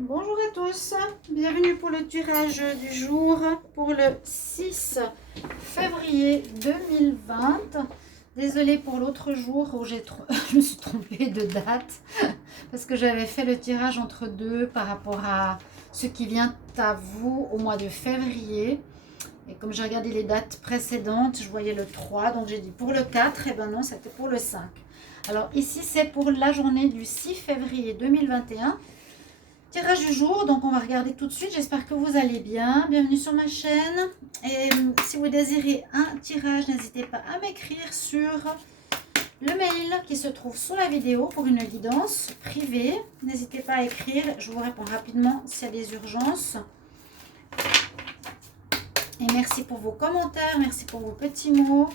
Bonjour à tous, bienvenue pour le tirage du jour pour le 6 février 2020. Désolée pour l'autre jour où je me suis trompée de date parce que j'avais fait le tirage entre deux par rapport à ce qui vient à vous au mois de février. Et comme j'ai regardé les dates précédentes, je voyais le 3, donc j'ai dit pour le 4, et ben non, c'était pour le 5. Alors ici, c'est pour la journée du 6 février 2021. Tirage du jour, donc on va regarder tout de suite. J'espère que vous allez bien. Bienvenue sur ma chaîne. Et si vous désirez un tirage, n'hésitez pas à m'écrire sur le mail qui se trouve sous la vidéo pour une guidance privée. N'hésitez pas à écrire, je vous réponds rapidement s'il y a des urgences. Et merci pour vos commentaires, merci pour vos petits mots.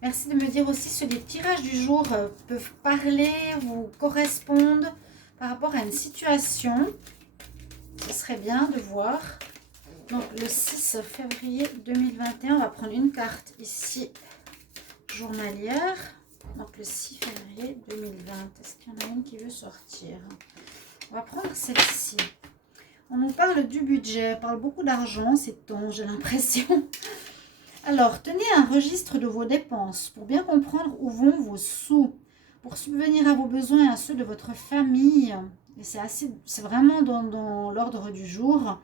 Merci de me dire aussi si les tirages du jour peuvent parler, vous correspondent par rapport à une situation. Ce serait bien de voir. Donc le 6 février 2021, on va prendre une carte ici journalière. Donc le 6 février 2020, est-ce qu'il y en a une qui veut sortir? On va prendre celle-ci. On nous parle du budget, on parle beaucoup d'argent, c'est temps, j'ai l'impression. Alors, tenez un registre de vos dépenses pour bien comprendre où vont vos sous, pour subvenir à vos besoins et à ceux de votre famille. Et c'est vraiment dans l'ordre du jour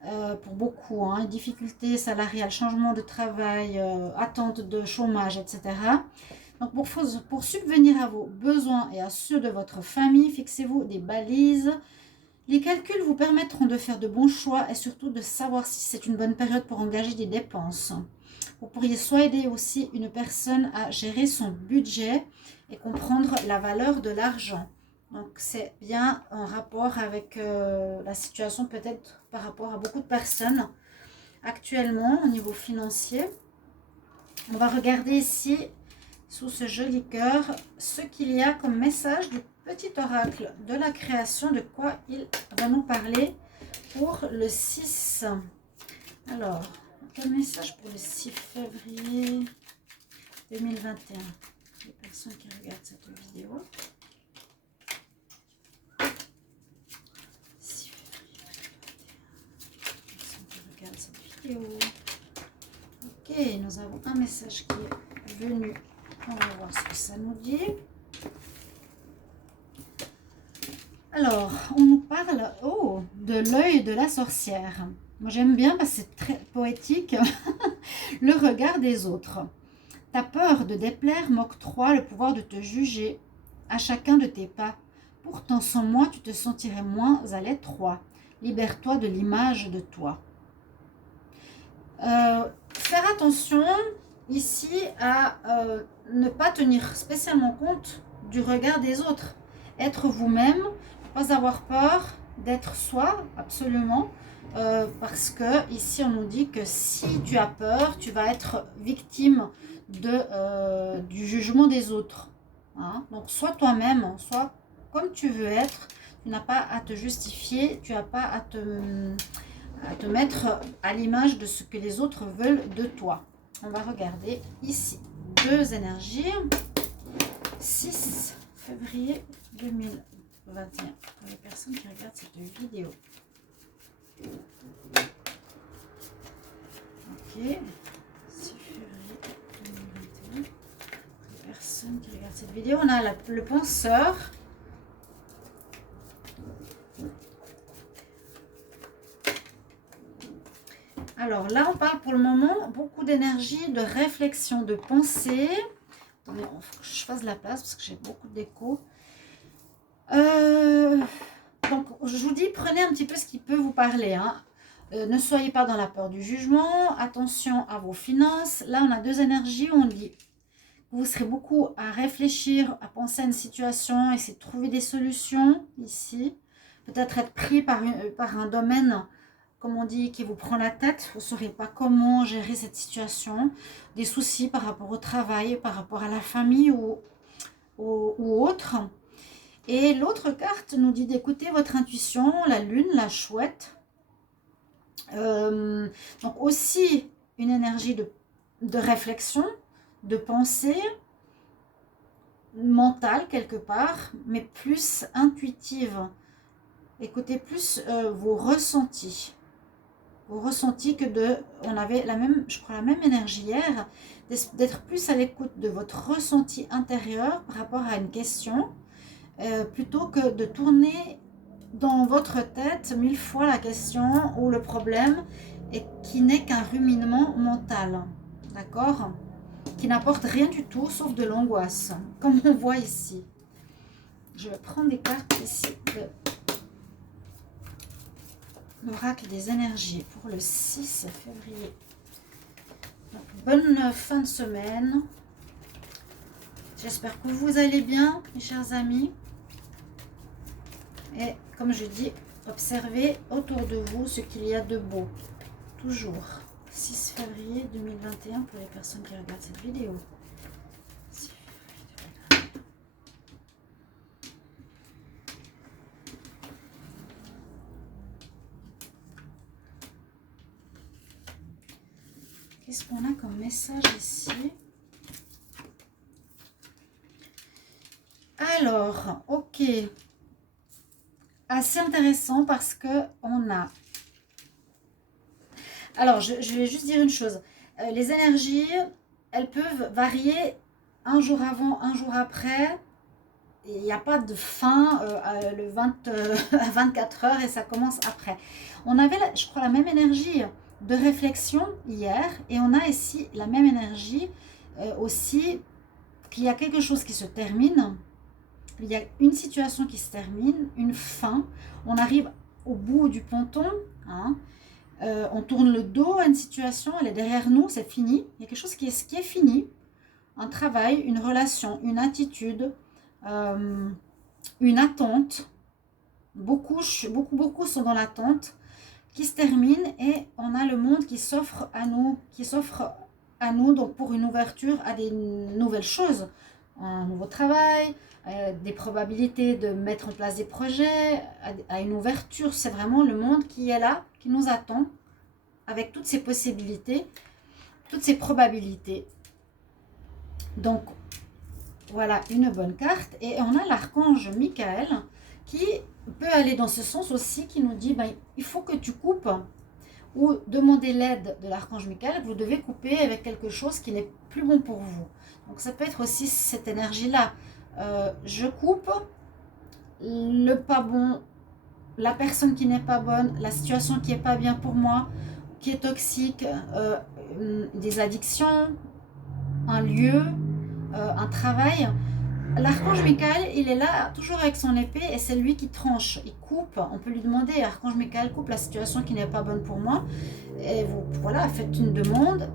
pour beaucoup. Hein, difficultés salariales, changement de travail, attente de chômage, etc. Donc, pour subvenir à vos besoins et à ceux de votre famille, fixez-vous des balises. Les calculs vous permettront de faire de bons choix et surtout de savoir si c'est une bonne période pour engager des dépenses. Vous pourriez soit aider aussi une personne à gérer son budget et comprendre la valeur de l'argent. Donc c'est bien en rapport avec la situation peut-être par rapport à beaucoup de personnes actuellement au niveau financier. On va regarder ici sous ce joli cœur ce qu'il y a comme message du petit oracle de la création, de quoi il va nous parler pour le 6. Alors, quel message pour le 6 février 2021? Les personnes qui regardent cette vidéo. 6 février 2021. Les personnes qui regardent cette vidéo. Ok, nous avons un message qui est venu. On va voir ce que ça nous dit. Alors, on nous parle de l'œil de la sorcière. Moi, j'aime bien parce que c'est très poétique. Le regard des autres. Ta peur de déplaire m'octroie le pouvoir de te juger à chacun de tes pas. Pourtant, sans moi, tu te sentirais moins à l'étroit. Libère-toi de l'image de toi. Faire attention ici à ne pas tenir spécialement compte du regard des autres. Être vous-même, ne pas avoir peur d'être soi, absolument. Parce que ici on nous dit que si tu as peur, tu vas être victime du jugement des autres. Hein? Donc sois toi-même, sois comme tu veux être. Tu n'as pas à te justifier, tu n'as pas à te mettre à l'image de ce que les autres veulent de toi. On va regarder ici deux énergies. 6 février 2021 pour les personnes qui regardent cette vidéo. Ok, 6 février 2021 pour les personnes qui regardent cette vidéo. On a le penseur. Alors là, on parle pour le moment beaucoup d'énergie, de réflexion, de pensée. Attendez, il faut que je fasse de la place parce que j'ai beaucoup d'écho. Donc, je vous dis, prenez un petit peu ce qui peut vous parler. Hein. Ne soyez pas dans la peur du jugement. Attention à vos finances. Là, on a deux énergies. On dit que vous serez beaucoup à réfléchir, à penser à une situation, essayer de trouver des solutions ici. Peut-être être pris par un domaine, comme on dit, qui vous prend la tête. Vous ne saurez pas comment gérer cette situation. Des soucis par rapport au travail, par rapport à la famille ou autre. Et l'autre carte nous dit d'écouter votre intuition, la lune, la chouette. Donc aussi une énergie de réflexion, de pensée, mentale quelque part, mais plus intuitive. écoutez plus vos ressentis. Vos ressentis que de... On avait la même, je crois, la même énergie hier, d'être plus à l'écoute de votre ressenti intérieur par rapport à une question, plutôt que de tourner dans votre tête 1000 fois la question ou le problème, et qui n'est qu'un ruminement mental. D'accord? Qui n'apporte rien du tout sauf de l'angoisse, comme on voit ici. Je vais prendre des cartes ici de l'oracle des énergies pour le 6 février. Donc, bonne fin de semaine. J'espère que vous allez bien, mes chers amis. Et comme je dis, observez autour de vous ce qu'il y a de beau. Toujours. 6 février 2021 pour les personnes qui regardent cette vidéo. Qu'est-ce qu'on a comme message ici? Alors, ok. Assez intéressant parce que on a... Alors, je vais juste dire une chose. Les énergies, elles peuvent varier un jour avant, un jour après. Il n'y a pas de fin le 20, à 24 heures et ça commence après. On avait, je crois, la même énergie de réflexion hier et on a ici la même énergie aussi qu'il y a quelque chose qui se termine. Il y a une situation qui se termine, une fin. On arrive au bout du ponton. Hein. On tourne le dos à une situation, elle est derrière nous, c'est fini. Il y a quelque chose qui est fini. Un travail, une relation, une attitude, une attente. Beaucoup sont dans l'attente qui se termine et on a le monde qui s'offre à nous donc pour une ouverture à des nouvelles choses, un nouveau travail, des probabilités de mettre en place des projets, à une ouverture. C'est vraiment le monde qui est là, qui nous attend avec toutes ces possibilités, toutes ces probabilités. Donc voilà une bonne carte et on a l'archange Michael qui peut aller dans ce sens aussi, qui nous dit il faut que tu coupes ou demander l'aide de l'archange Michael. Vous devez couper avec quelque chose qui n'est plus bon pour vous. Donc ça peut être aussi cette énergie-là. Je coupe le pas bon, la personne qui n'est pas bonne, la situation qui n'est pas bien pour moi, qui est toxique, des addictions, un lieu, un travail. L'archange Michael, il est là toujours avec son épée et c'est lui qui tranche, il coupe. On peut lui demander, archange Michael, coupe la situation qui n'est pas bonne pour moi. Et vous, voilà, faites une demande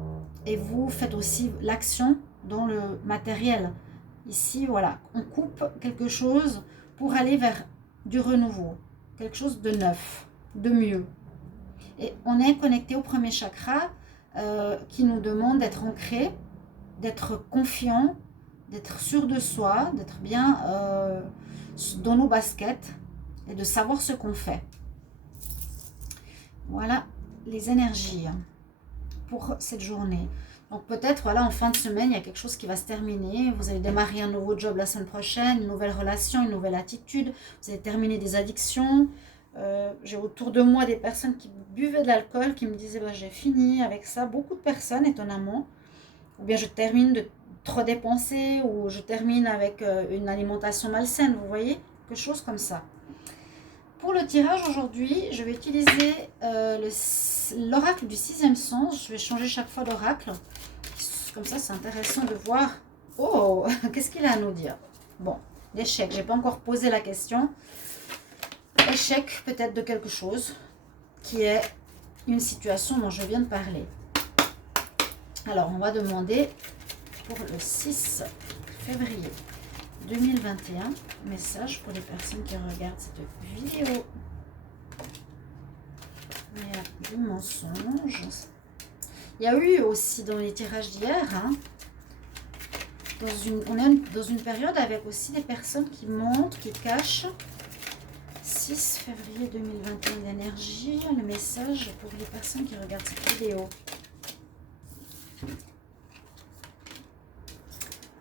et vous faites aussi l'action dans le matériel. Ici, voilà, on coupe quelque chose pour aller vers du renouveau, quelque chose de neuf, de mieux. Et on est connecté au premier chakra qui nous demande d'être ancré, d'être confiant, d'être sûr de soi, d'être bien dans nos baskets et de savoir ce qu'on fait. Voilà les énergies pour cette journée. Donc peut-être, voilà, en fin de semaine, il y a quelque chose qui va se terminer. Vous allez démarrer un nouveau job la semaine prochaine, une nouvelle relation, une nouvelle attitude. Vous allez terminer des addictions. J'ai autour de moi des personnes qui buvaient de l'alcool, qui me disaient j'ai fini avec ça. Beaucoup de personnes, étonnamment. Ou bien je termine de trop dépenser, ou je termine avec une alimentation malsaine, vous voyez, quelque chose comme ça. Pour le tirage aujourd'hui, je vais utiliser l'oracle du sixième sens. Je vais changer chaque fois d'oracle. Comme ça, c'est intéressant de voir. Oh, qu'est-ce qu'il a à nous dire? Bon, l'échec. Je n'ai pas encore posé la question. Échec peut-être de quelque chose qui est une situation dont je viens de parler. Alors, on va demander pour le 6 février 2021, message pour les personnes qui regardent cette vidéo. Il y a du mensonge. Il y a eu aussi dans les tirages d'hier, hein, on est dans une période avec aussi des personnes qui mentent, qui cachent. 6 février 2021, l'énergie, le message pour les personnes qui regardent cette vidéo.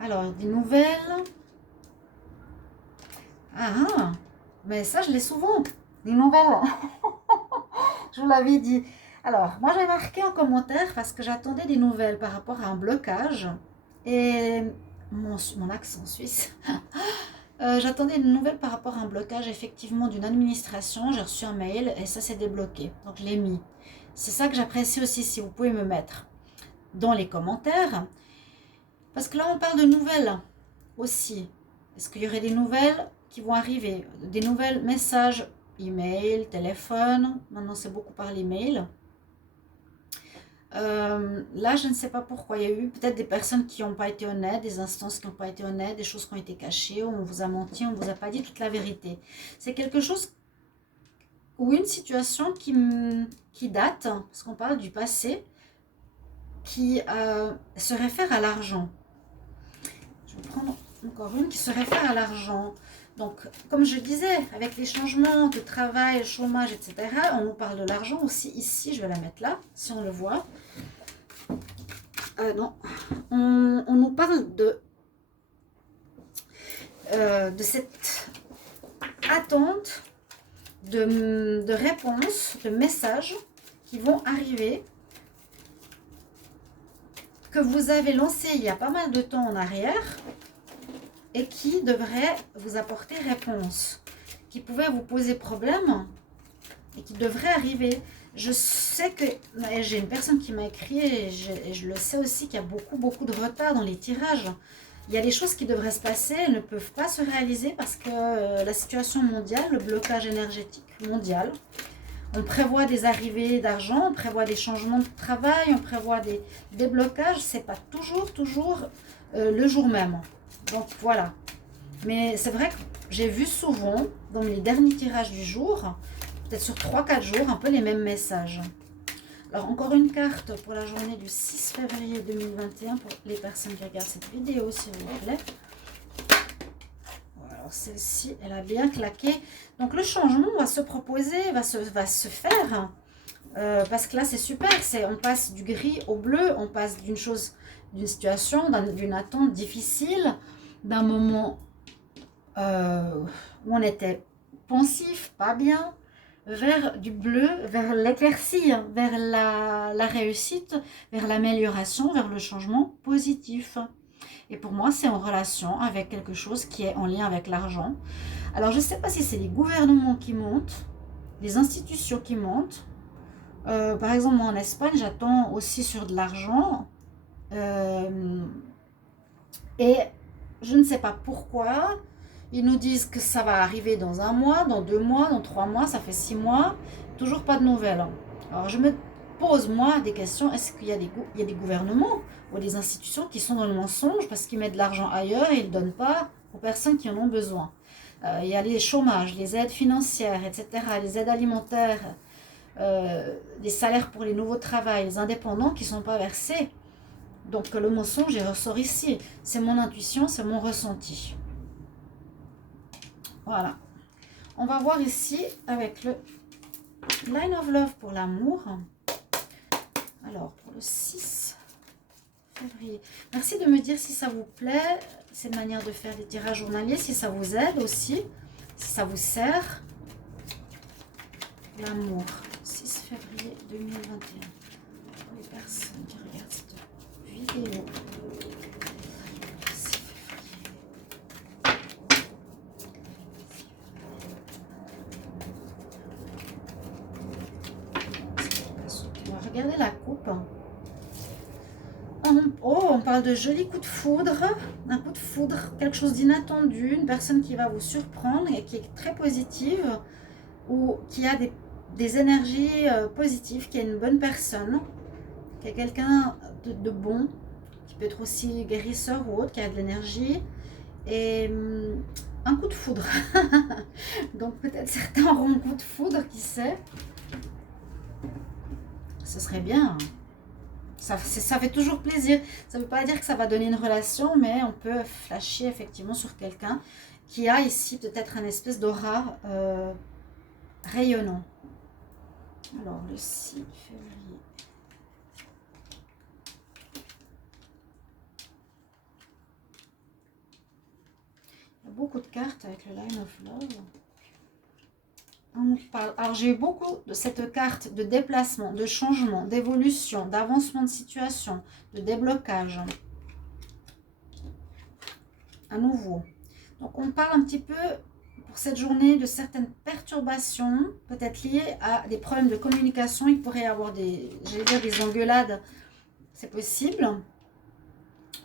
Alors, des nouvelles. Ah, mais ça, je l'ai souvent. Des nouvelles. Je vous l'avais dit. Alors, moi j'ai marqué en commentaire parce que j'attendais des nouvelles par rapport à un blocage. Et mon accent suisse. J'attendais une nouvelle par rapport à un blocage effectivement d'une administration. J'ai reçu un mail et ça s'est débloqué. Donc je l'ai mis. C'est ça que j'apprécie aussi si vous pouvez me mettre dans les commentaires. Parce que là on parle de nouvelles aussi. Est-ce qu'il y aurait des nouvelles qui vont arriver? Des nouvelles messages, email, téléphone. Maintenant c'est beaucoup par l'email. Là, je ne sais pas pourquoi. Il y a eu peut-être des personnes qui n'ont pas été honnêtes, des instances qui n'ont pas été honnêtes, des choses qui ont été cachées, où on vous a menti, on ne vous a pas dit toute la vérité. C'est quelque chose ou une situation qui date, parce qu'on parle du passé, qui se réfère à l'argent. Je vais prendre encore une qui se réfère à l'argent. Donc, comme je disais, avec les changements de travail, chômage, etc., on nous parle de l'argent aussi ici. Je vais la mettre là, si on le voit. Non, on nous parle de cette attente de réponses, de messages qui vont arriver, que vous avez lancé il y a pas mal de temps en arrière et qui devraient vous apporter réponse, qui pouvaient vous poser problème et qui devraient arriver. Je sais que j'ai une personne qui m'a écrit et je le sais aussi qu'il y a beaucoup de retard dans les tirages. Il y a des choses qui devraient se passer, elles ne peuvent pas se réaliser parce que la situation mondiale, le blocage énergétique mondial, on prévoit des arrivées d'argent, on prévoit des changements de travail, on prévoit des déblocages, c'est pas toujours le jour même. Donc voilà. Mais c'est vrai que j'ai vu souvent dans les derniers tirages du jour, peut-être sur 3-4 jours, un peu les mêmes messages. Alors, encore une carte pour la journée du 6 février 2021 pour les personnes qui regardent cette vidéo, s'il vous plaît. Voilà, alors, celle-ci, elle a bien claqué. Donc, le changement va se proposer, va se faire. Parce que là, c'est super. On passe du gris au bleu. On passe d'une situation, d'une attente difficile, d'un moment où on était pensif, pas bien, vers du bleu, vers l'éclaircie, vers la réussite, vers l'amélioration, vers le changement positif. Et pour moi, c'est en relation avec quelque chose qui est en lien avec l'argent. Alors, je ne sais pas si c'est les gouvernements qui montent, les institutions qui montent. Par exemple, moi en Espagne, j'attends aussi sur de l'argent. Et je ne sais pas pourquoi. Ils nous disent que ça va arriver dans 1 mois, dans 2 mois, dans 3 mois, ça fait 6 mois. Toujours pas de nouvelles. Alors je me pose moi des questions. Est-ce qu'il y a des gouvernements ou des institutions qui sont dans le mensonge parce qu'ils mettent de l'argent ailleurs et ils ne donnent pas aux personnes qui en ont besoin? Il y a les chômages, les aides financières, etc., les aides alimentaires, les salaires pour les nouveaux travails, les indépendants qui ne sont pas versés. Donc le mensonge, il ressort ici. C'est mon intuition, c'est mon ressenti. Voilà. On va voir ici avec le Line of Love pour l'amour. Alors, pour le 6 février. Merci de me dire si ça vous plaît, cette manière de faire des tirages journaliers, si ça vous aide aussi, si ça vous sert. L'amour, 6 février 2021. Pour les personnes qui regardent cette vidéo. Regardez la coupe. On parle de jolis coups de foudre, un coup de foudre, quelque chose d'inattendu, une personne qui va vous surprendre et qui est très positive ou qui a des énergies positives, qui est une bonne personne, qui est quelqu'un de bon, qui peut être aussi guérisseur ou autre, qui a de l'énergie et un coup de foudre. Donc peut-être certains auront un coup de foudre, qui sait. Ce serait bien. Ça fait toujours plaisir. Ça ne veut pas dire que ça va donner une relation, mais on peut flasher effectivement sur quelqu'un qui a ici peut-être un espèce d'aura rayonnant. Alors, le 6 février. Il y a beaucoup de cartes avec le Line of Love. on parle. Alors, j'ai eu beaucoup de cette carte de déplacement, de changement, d'évolution, d'avancement de situation, de déblocage. À nouveau. Donc, on parle un petit peu pour cette journée de certaines perturbations, peut-être liées à des problèmes de communication. Il pourrait y avoir des engueulades, c'est possible.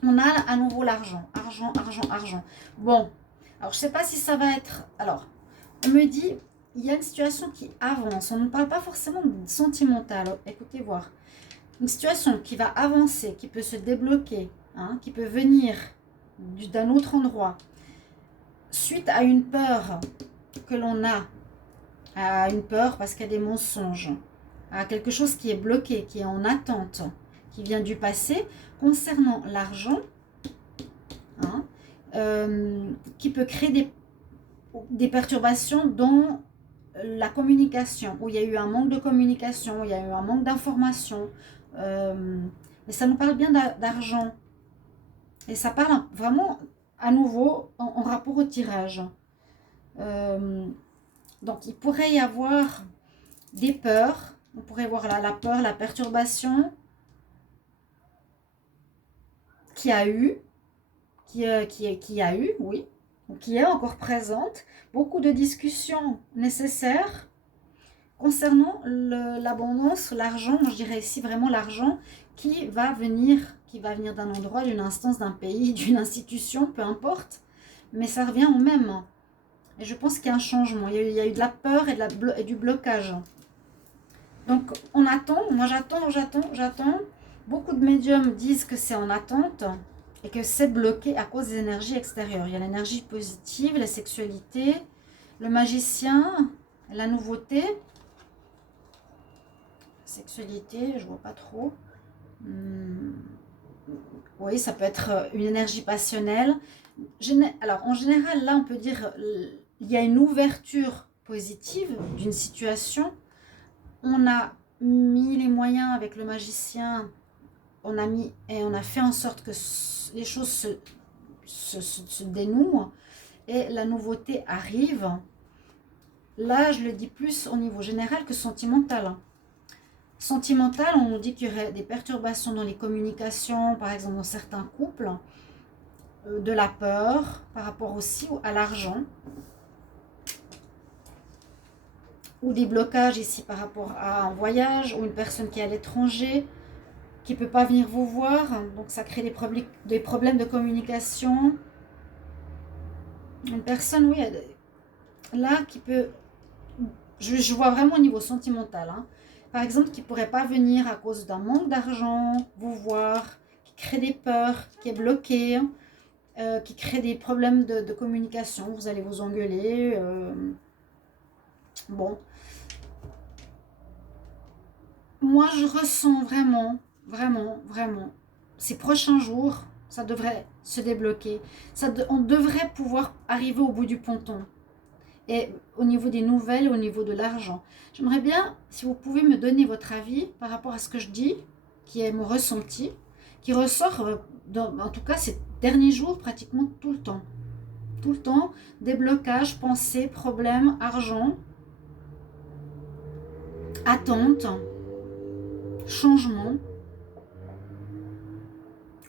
On a à nouveau l'argent, argent, argent, argent. Bon, alors je ne sais pas si ça va être... Alors, on me dit, il y a une situation qui avance. On ne parle pas forcément de sentimental. Écoutez voir. Une situation qui va avancer, qui peut se débloquer, hein, qui peut venir d'un autre endroit. Suite à une peur que l'on a, à une peur parce qu'il y a des mensonges, à quelque chose qui est bloqué, qui est en attente, qui vient du passé, concernant l'argent, hein, qui peut créer des perturbations dans la communication, où il y a eu un manque de communication, où il y a eu un manque d'information. Mais ça nous parle bien d'argent. Et ça parle vraiment, à nouveau, en rapport au tirage. Donc, il pourrait y avoir des peurs. On pourrait voir là la peur, la perturbation qui a eu, qui a eu, oui, qui est encore présente. Beaucoup de discussions nécessaires concernant l'abondance, l'argent. Moi, je dirais ici vraiment l'argent qui va venir d'un endroit, d'une instance, d'un pays, d'une institution, peu importe. Mais ça revient au même. Et je pense qu'il y a un changement. Il y a eu de la peur et du blocage. Donc, on attend. Moi, j'attends. Beaucoup de médiums disent que c'est en attente et que c'est bloqué à cause des énergies extérieures. Il y a l'énergie positive, la sexualité, le magicien, la nouveauté. Sexualité, je vois pas trop. Oui, ça peut être une énergie passionnelle. Alors, en général, là, on peut dire il y a une ouverture positive d'une situation. On a mis les moyens avec le magicien, on a fait en sorte que les choses se dénouent et la nouveauté arrive. Là, je le dis plus au niveau général que sentimental. Sentimental, on nous dit qu'il y aurait des perturbations dans les communications, par exemple dans certains couples, de la peur par rapport aussi à l'argent, ou des blocages ici par rapport à un voyage, ou une personne qui est à l'étranger, qui ne peut pas venir vous voir, donc ça crée des problèmes de communication. Une personne, oui, là, qui peut... Je vois vraiment au niveau sentimental, hein. Par exemple, qui ne pourrait pas venir à cause d'un manque d'argent, vous voir, qui crée des peurs, qui est bloqué, qui crée des problèmes de communication, vous allez vous engueuler. Bon. Moi, je ressens vraiment, ces prochains jours, ça devrait se débloquer. On devrait pouvoir arriver au bout du ponton. Et au niveau des nouvelles, au niveau de l'argent. J'aimerais bien, si vous pouvez me donner votre avis par rapport à ce que je dis, qui est mon ressenti, qui ressort, en tout cas ces derniers jours, pratiquement tout le temps. Tout le temps, déblocage, pensée, problème, argent, attente, changement.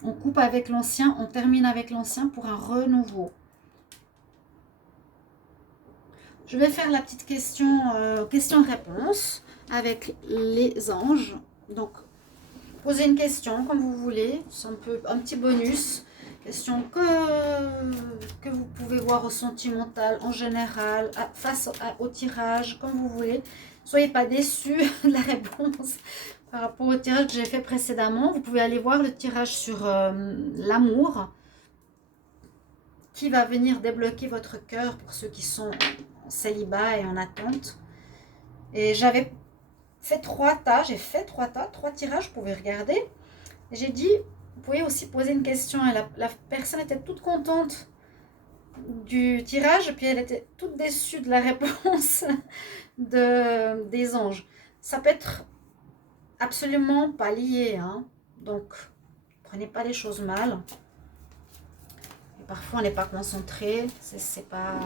On coupe avec l'ancien, on termine avec l'ancien pour un renouveau. Je vais faire la petite question-réponse avec les anges. Donc, posez une question comme vous voulez. C'est un petit bonus. Question que vous pouvez voir au sentimental, en général, face au tirage, comme vous voulez. Soyez pas déçus de la réponse par rapport au tirage que j'ai fait précédemment. Vous pouvez aller voir le tirage sur l'amour qui va venir débloquer votre cœur pour ceux qui sont en célibat et en attente. Et j'avais fait 3 tas, trois tirages, vous pouvez regarder. J'ai dit, vous pouvez aussi poser une question. Et la personne était toute contente du tirage, puis elle était toute déçue de la réponse des anges. Ça peut être absolument pas lié, hein. Donc, prenez pas les choses mal. Et parfois, on n'est pas concentré, c'est pas...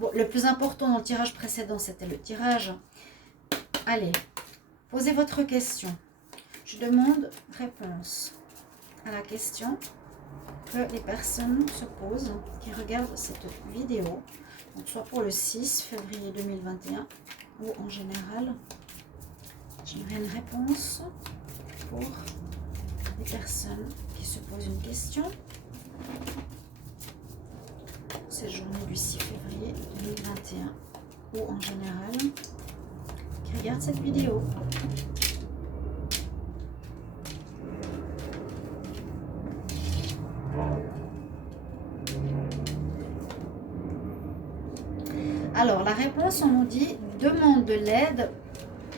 Bon, le plus important dans le tirage précédent, c'était le tirage. Allez, posez votre question. Je demande réponse à la question que les personnes se posent, qui regardent cette vidéo. Donc, soit pour le 6 février 2021 ou en général. J'aimerais une réponse pour les personnes qui se posent une question. Cette journée du 6 février 2021 ou en général qui regardent cette vidéo. Alors, la réponse, on nous dit « Demande de l'aide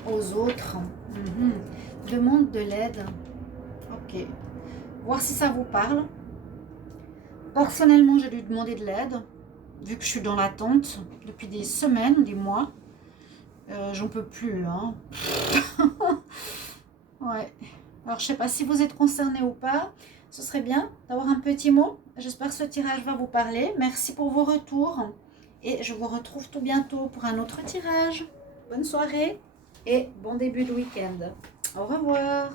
aux autres ». Demande de l'aide. Ok. Voir si ça vous parle. Personnellement, j'ai dû demander de l'aide, vu que je suis dans l'attente depuis des semaines, des mois. J'en peux plus, hein. Ouais. Alors, je sais pas si vous êtes concerné ou pas. Ce serait bien d'avoir un petit mot. J'espère que ce tirage va vous parler. Merci pour vos retours. Et je vous retrouve tout bientôt pour un autre tirage. Bonne soirée et bon début de week-end. Au revoir.